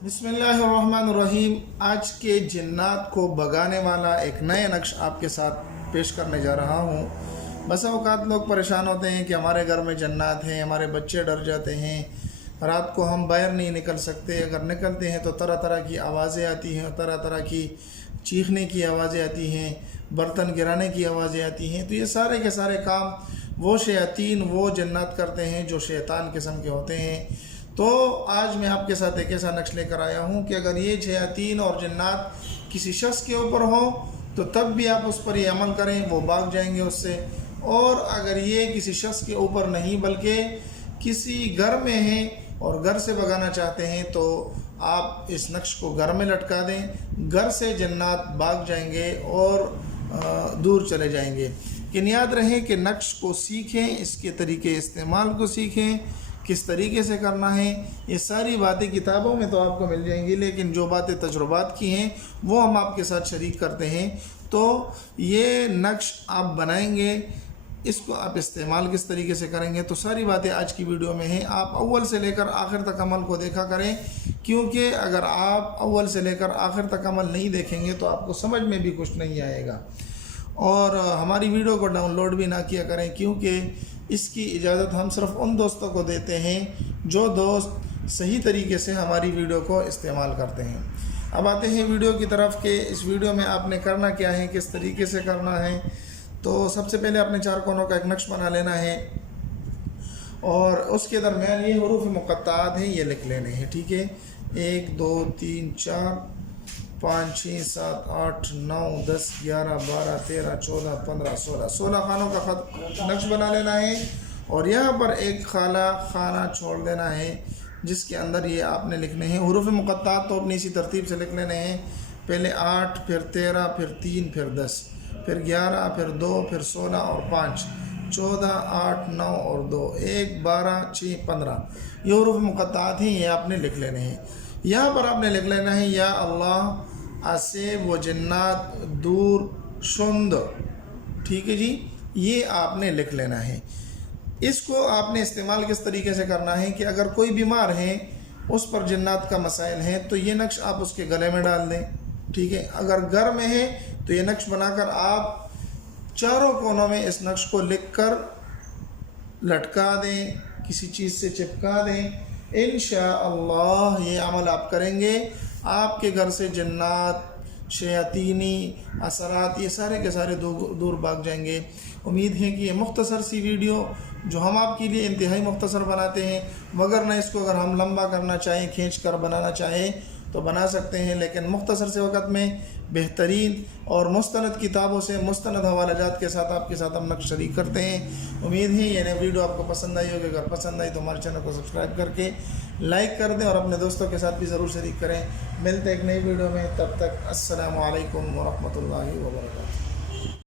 बिस्मिल्लाहिर्रहमानिर्रहीम। आज के जिन्नात को भगाने वाला एक नया नक्श आपके साथ पेश करने जा रहा हूँ। बस औक़ात लोग परेशान होते हैं कि हमारे घर में जन्नात हैं, हमारे बच्चे डर जाते हैं, रात को हम बाहर नहीं निकल सकते, अगर निकलते हैं तो तरह तरह की आवाज़ें आती हैं, तरह तरह की चीखने की आवाज़ें आती हैं, बर्तन गिराने की आवाज़ें आती हैं। तो ये सारे के सारे काम वो शयातीन, वो जन्नात करते हैं जो शैतान किस्म के होते हैं। तो आज मैं आपके साथ एक ऐसा नक्श लेकर आया हूँ कि अगर ये शयातीन और जन्नात किसी शख्स के ऊपर हो तो तब भी आप उस पर ये अमल करें, वो भाग जाएंगे उससे। और अगर ये किसी शख्स के ऊपर नहीं बल्कि किसी घर में है और घर से भगाना चाहते हैं तो आप इस नक्श को घर में लटका दें, घर से जन्नात भाग जाएंगे और दूर चले जाएंगे। लेकिन याद रहे कि नक्श को सीखें, इसके तरीके इस्तेमाल को सीखें, किस तरीके से करना है। ये सारी बातें किताबों में तो आपको मिल जाएंगी, लेकिन जो बातें तजुर्बात की हैं वो हम आपके साथ शरीक करते हैं। तो ये नक्श आप बनाएंगे, इसको आप इस्तेमाल किस तरीके से करेंगे, तो सारी बातें आज की वीडियो में हैं। आप अव्वल से लेकर आखिर तक अमल को देखा करें, क्योंकि अगर आप अव्वल से लेकर आखिर तक अमल नहीं देखेंगे तो आपको समझ में भी कुछ नहीं आएगा। और हमारी वीडियो को डाउनलोड भी ना किया करें, क्योंकि इसकी इजाज़त हम सिर्फ उन दोस्तों को देते हैं जो दोस्त सही तरीके से हमारी वीडियो को इस्तेमाल करते हैं। अब आते हैं वीडियो की तरफ कि इस वीडियो में आपने करना क्या है, किस तरीके से करना है। तो सबसे पहले आपने चार कोनों का एक नक्श बना लेना है और उसके दरमियान ये हुरूफ मुक़त्तात हैं, ये लिख लेने हैं। ठीक है, 1 2 3 4 5 6 7 8 9 10 11 12 13 14 15 16 खानों का नक्श बना लेना है। और यहाँ पर एक खाना छोड़ देना है जिसके अंदर ये आपने लिखने हैं हुरूफ मुक़त्तात। तो अपनी इसी तरतीब से लिख लेने हैं, पहले 8, फिर 13, फिर 3, फिर 10, फिर 11, फिर 2, फिर 16 और 5, 14, 8, 9 और 2, 1, 12, 6, 15। ये हुरूफ मुक़त्तात हैं, ये आपने लिख लेने हैं। यहाँ पर आपने लिख लेना है या अल्लाह आसे वो जन्नात दूर शुंद। ठीक है जी, ये आपने लिख लेना है। इसको आपने इस्तेमाल किस तरीके से करना है कि अगर कोई बीमार है, उस पर जन्नात का मसाइल है, तो ये नक्श आप उसके गले में डाल दें। ठीक है, अगर घर में है तो ये नक्श बनाकर आप चारों कोनों में इस नक्श को लिख कर लटका दें, किसी चीज़ से चिपका दें। इंशाअल्लाह ये अमल आप करेंगे, आपके घर से जन्नात, शयातीनी असरात, ये सारे के सारे दूर भाग जाएंगे। उम्मीद है कि ये मुख्तसर सी वीडियो जो हम आपके लिए इंतहाई मुख्तसर बनाते हैं, मगर न इसको अगर हम लंबा करना चाहें, खींच कर बनाना चाहें तो बना सकते हैं, लेकिन मुख्तसर से वक़्त में बेहतरीन और मुस्तनद किताबों से मुस्तनद हवालाजात के साथ आपके साथ हम नक्श शरीक करते हैं। उम्मीद है ये वीडियो आपको पसंद आई होगी। अगर पसंद आई तो हमारे चैनल को सब्सक्राइब करके लाइक कर दें और अपने दोस्तों के साथ भी ज़रूर शरीक करें। मिलते हैं एक नई वीडियो में, तब तक अस्सलामु अलैकुम व रहमतुल्लाहि व बरकातुहू।